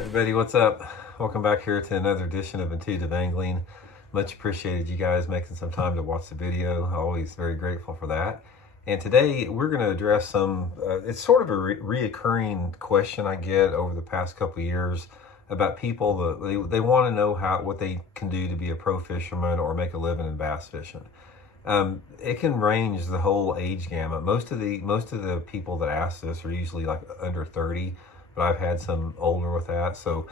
Everybody, what's up? Welcome back here to another edition of Intuitive Angling. Much appreciated you guys making some time to watch the video. Always very grateful for that. And today we're going to address some, it's sort of a reoccurring question I get over the past couple of years about people that they want to know what they can do to be a pro fisherman or make a living in bass fishing. It can range the whole age gamut. Most of the people that ask this are usually like under 30. But I've had some older with that. So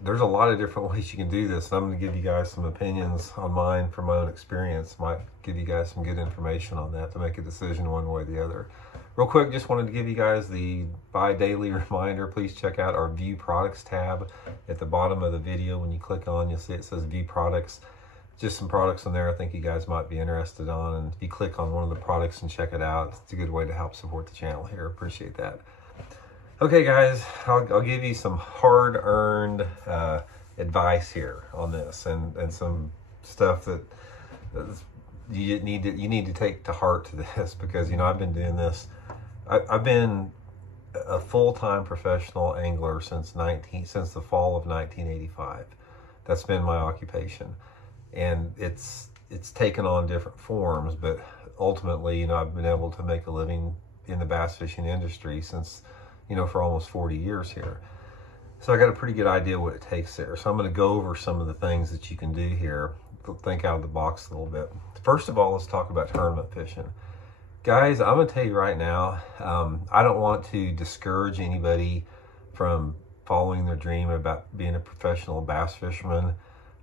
there's a lot of different ways you can do this. And I'm going to give you guys some opinions on mine from my own experience. Might give you guys some good information on that to make a decision one way or the other. Real quick, just wanted to give you guys the bi-daily reminder. Please check out our View Products tab at the bottom of the video. When you click on, you'll see it says View Products. Just some products in there I think you guys might be interested on. And if you click on one of the products and check it out, it's a good way to help support the channel here. Appreciate that. Okay guys, I'll give you some hard-earned advice here on this and some stuff that you need to take to heart to this, because you know I've been doing this. I've been a full-time professional angler since the fall of 1985. That's been my occupation, and it's taken on different forms, but ultimately, you know, I've been able to make a living in the bass fishing industry since, you know, for almost 40 years here. So I got a pretty good idea what it takes there. So I'm going to go over some of the things that you can do here. Think out of the box a little bit. First of all, let's talk about tournament fishing. Guys, I'm going to tell you right now, I don't want to discourage anybody from following their dream about being a professional bass fisherman,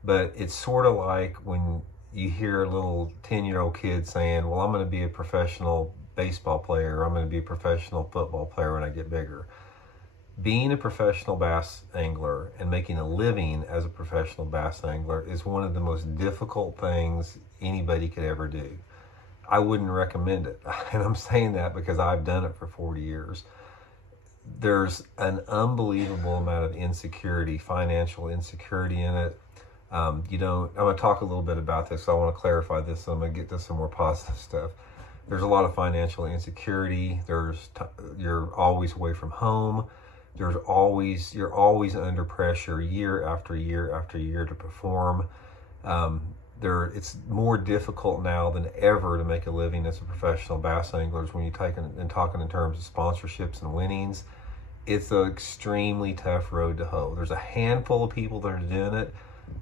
but it's sort of like when you hear a little 10-year-old kid saying, well, I'm going to be a professional baseball player, or I'm going to be a professional football player when I get bigger. Being a professional bass angler and making a living as a professional bass angler is one of the most difficult things anybody could ever do. I wouldn't recommend it. And I'm saying that because I've done it for 40 years. There's an unbelievable amount of insecurity, financial insecurity in it. I'm going to talk a little bit about this. So I want to clarify this, so I'm going to get to some more positive stuff. There's a lot of financial insecurity. You're always away from home. You're always under pressure year after year after year to perform. It's more difficult now than ever to make a living as a professional bass angler. When you're talking in terms of sponsorships and winnings, it's an extremely tough road to hoe. There's a handful of people that are doing it,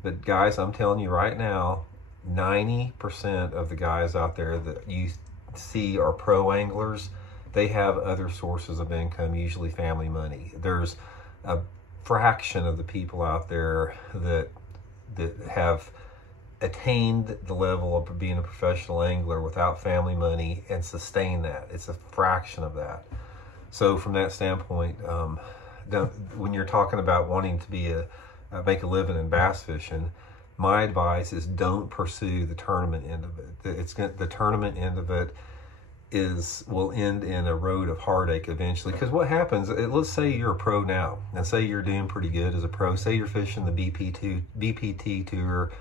but guys, I'm telling you right now, 90% of the guys out there that you see are pro anglers, they have other sources of income, usually family money. There's a fraction of the people out there that have attained the level of being a professional angler without family money and sustain that. It's a fraction of that. So from that standpoint, when you're talking about wanting to make a living in bass fishing, my advice is don't pursue the tournament end of it. The tournament end of it will end in a road of heartache eventually. Because what happens, let's say you're a pro now, and say you're doing pretty good as a pro. Say you're fishing the BPT Tour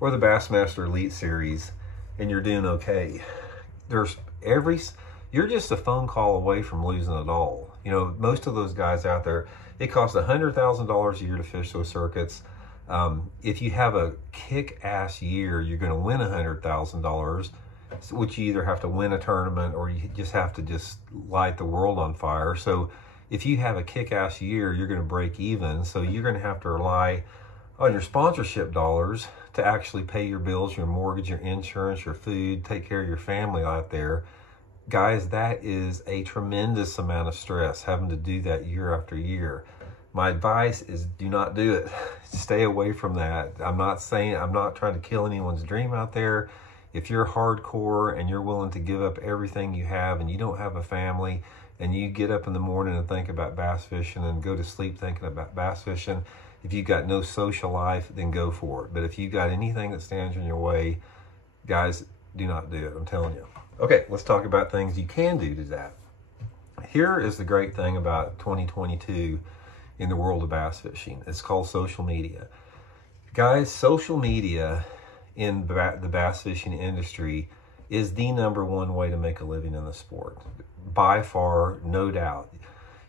or the Bassmaster Elite Series, and you're doing okay. You're just a phone call away from losing it all. You know, most of those guys out there, it costs $100,000 a year to fish those circuits. If you have a kick-ass year, you're going to win $100,000, which you either have to win a tournament or you just have to light the world on fire. So if you have a kick-ass year, you're going to break even. So you're going to have to rely on your sponsorship dollars to actually pay your bills, your mortgage, your insurance, your food, take care of your family out there. Guys, that is a tremendous amount of stress, having to do that year after year. My advice is do not do it. Stay away from that. I'm not trying to kill anyone's dream out there. If you're hardcore and you're willing to give up everything you have and you don't have a family and you get up in the morning and think about bass fishing and go to sleep thinking about bass fishing, if you've got no social life, then go for it. But if you've got anything that stands in your way, guys, do not do it. I'm telling you. Okay, let's talk about things you can do to that. Here is the great thing about 2022 in the world of bass fishing. It's called social media. Guys, social media in the bass fishing industry is the #1 way to make a living in the sport. By far, no doubt.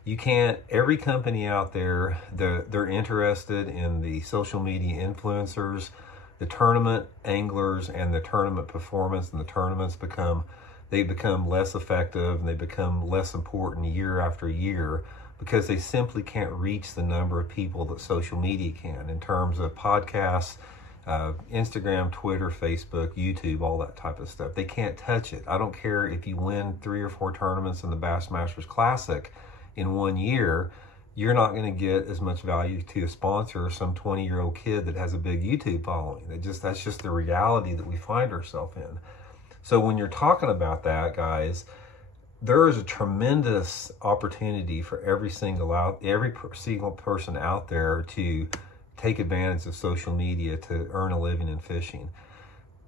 You can't, every company out there, they're interested in the social media influencers, the tournament anglers, and the tournament performance, and the tournaments they become less effective, and they become less important year after year, because they simply can't reach the number of people that social media can in terms of podcasts, Instagram, Twitter, Facebook, YouTube, all that type of stuff. They can't touch it. I don't care if you win 3 or 4 tournaments in the Bassmasters Classic in 1 year, you're not going to get as much value to a sponsor or some 20-year-old kid that has a big YouTube following. That's just the reality that we find ourselves in. So when you're talking about that, guys, there is a tremendous opportunity for every single person out there to take advantage of social media to earn a living in fishing.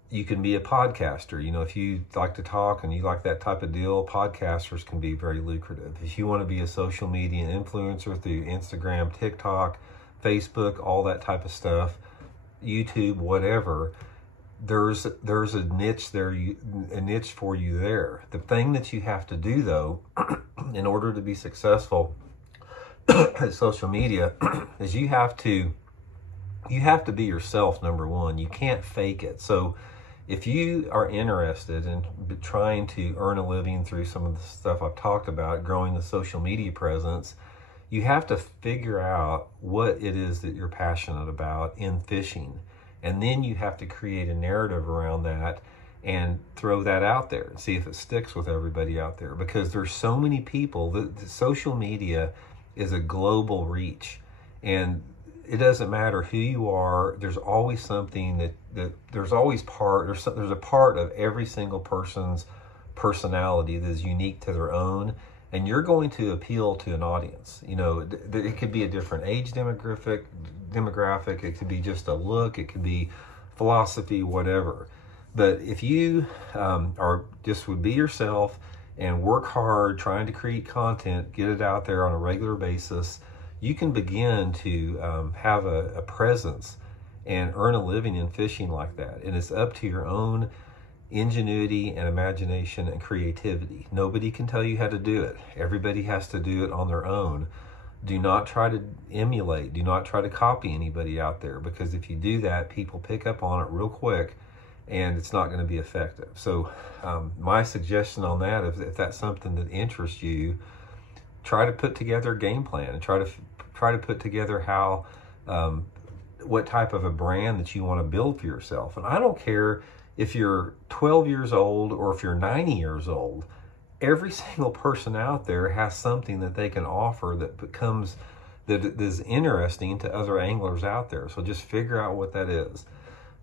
You can be a podcaster. You know, if you like to talk and you like that type of deal, podcasters can be very lucrative. If you want to be a social media influencer through Instagram, TikTok, Facebook, all that type of stuff, YouTube, whatever, there's a niche there, a niche for you there. The thing that you have to do, though, in order to be successful at social media, is you have to be yourself, number one. You can't fake it. So if you are interested in trying to earn a living through some of the stuff I've talked about, growing the social media presence, you have to figure out what it is that you're passionate about in fishing. And then you have to create a narrative around that and throw that out there and see if it sticks with everybody out there. Because there's so many people, the social media is a global reach. And it doesn't matter who you are, there's always something there's a part of every single person's personality that is unique to their own. And you're going to appeal to an audience. You know, it could be a different age demographic, it could be just a look, it could be philosophy, whatever. But if you would be yourself and work hard trying to create content, get it out there on a regular basis, you can begin to have a presence and earn a living in fishing like that. And it's up to your own ingenuity and imagination and creativity. Nobody can tell you how to do it. Everybody has to do it on their own. Do not try to emulate. Do not try to copy anybody out there, because if you do that, people pick up on it real quick and it's not going to be effective. So my suggestion on that, if that's something that interests you, try to put together a game plan and try to put together how what type of a brand that you want to build for yourself. And I don't care if you're 12 years old or if you're 90 years old, every single person out there has something that they can offer that is interesting to other anglers out there. So just figure out what that is.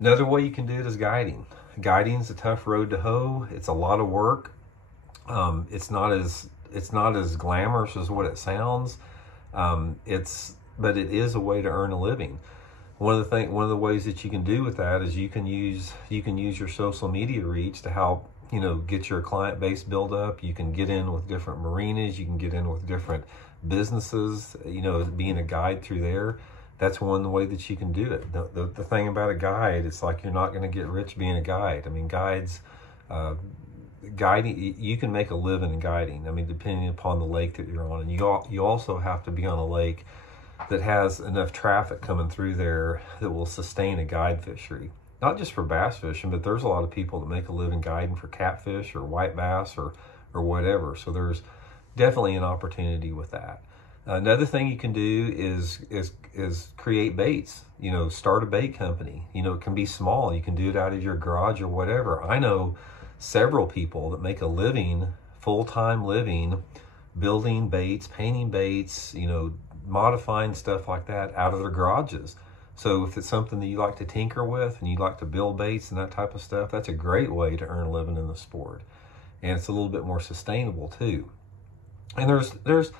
Another way you can do it is guiding. Guiding is a tough road to hoe. It's a lot of work. It's not as glamorous as what it sounds. But it is a way to earn a living. One of the ways that you can do with that is you can use your social media reach to help, you know, get your client base built up. You can get in with different marinas. You can get in with different businesses, you know, being a guide through there. That's one way that you can do it. The thing about a guide, it's like you're not going to get rich being a guide. I mean, guiding, you can make a living in guiding. I mean, depending upon the lake that you're on. And you also have to be on a lake that has enough traffic coming through there that will sustain a guide fishery. Not just for bass fishing, but there's a lot of people that make a living guiding for catfish or white bass or whatever. So there's definitely an opportunity with that. Another thing you can do is create baits. You know, start a bait company. You know, it can be small. You can do it out of your garage or whatever. I know several people that make a living, full-time living, building baits, painting baits, you know, modifying stuff like that out of their garages. So if it's something that you like to tinker with and you like to build baits and that type of stuff, that's a great way to earn a living in the sport. And it's a little bit more sustainable too. And there's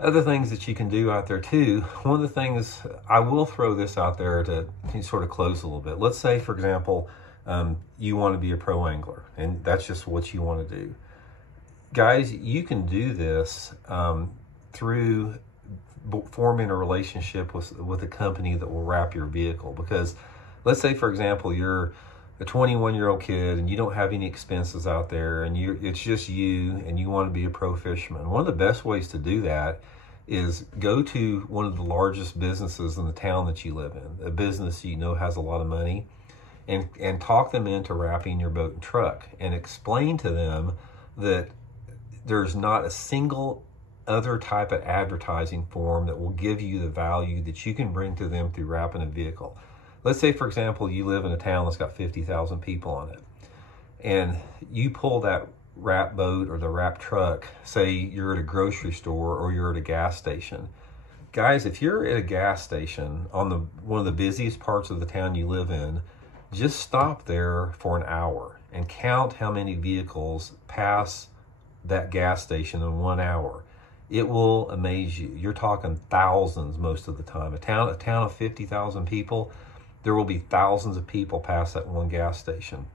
other things that you can do out there too. One of the things, I will throw this out there to sort of close a little bit. Let's say, for example, you want to be a pro angler and that's just what you want to do. Guys, you can do this through forming a relationship with a company that will wrap your vehicle. Because let's say, for example, you're a 21-year-old kid and you don't have any expenses out there and it's just you and you want to be a pro fisherman. One of the best ways to do that is go to one of the largest businesses in the town that you live in, a business you know has a lot of money, and talk them into wrapping your boat and truck, and explain to them that there's not a single other type of advertising form that will give you the value that you can bring to them through wrapping a vehicle. Let's say, for example, you live in a town that's got 50,000 people on it, and you pull that wrap boat or the wrap truck, say you're at a grocery store or you're at a gas station. Guys, if you're at a gas station on one of the busiest parts of the town you live in, just stop there for an hour and count how many vehicles pass that gas station in 1 hour. It will amaze you. You're talking thousands most of the time. A town of 50,000 people, there will be thousands of people pass that one gas station.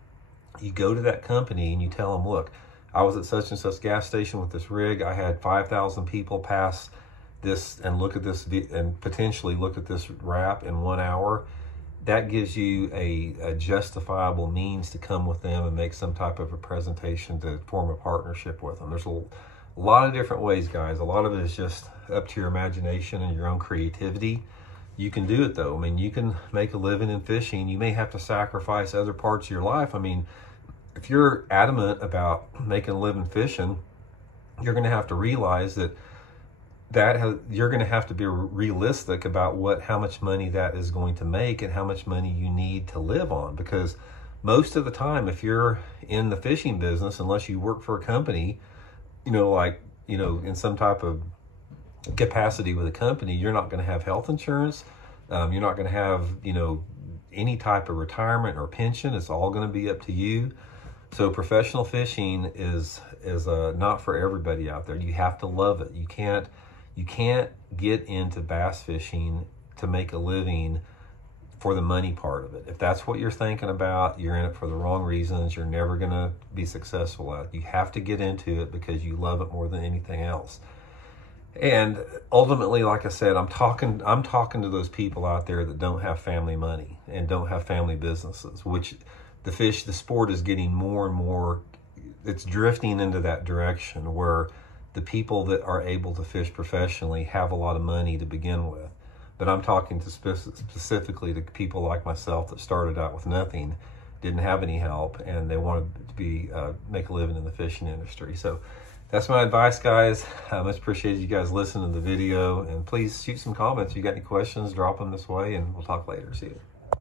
You go to that company and you tell them, look, I was at such and such gas station with this rig. I had 5,000 people pass this and look at this and potentially look at this wrap in 1 hour. That gives you a justifiable means to come with them and make some type of a presentation to form a partnership with them. There's a lot of different ways, guys. A lot of it is just up to your imagination and your own creativity. You can do it though. I mean, you can make a living in fishing. You may have to sacrifice other parts of your life. I mean, if you're adamant about making a living fishing, you're going to have to realize that you're going to have to be realistic about how much money that is going to make and how much money you need to live on. Because most of the time, if you're in the fishing business, unless you work for a company, in some type of capacity with a company, you're not going to have health insurance. You're not going to have, any type of retirement or pension. It's all going to be up to you. So professional fishing is not for everybody out there. You have to love it. You can't get into bass fishing to make a living for the money part of it. If that's what you're thinking about, you're in it for the wrong reasons. You're never going to be successful at it. You have to get into it because you love it more than anything else. And ultimately, like I said, I'm talking to those people out there that don't have family money and don't have family businesses, which the sport is getting more and more, it's drifting into that direction where the people that are able to fish professionally have a lot of money to begin with. But I'm talking specifically to people like myself that started out with nothing, didn't have any help, and they wanted to make a living in the fishing industry. So that's my advice, guys. I much appreciate you guys listening to the video, and please shoot some comments. If you got any questions, drop them this way, and we'll talk later. See you.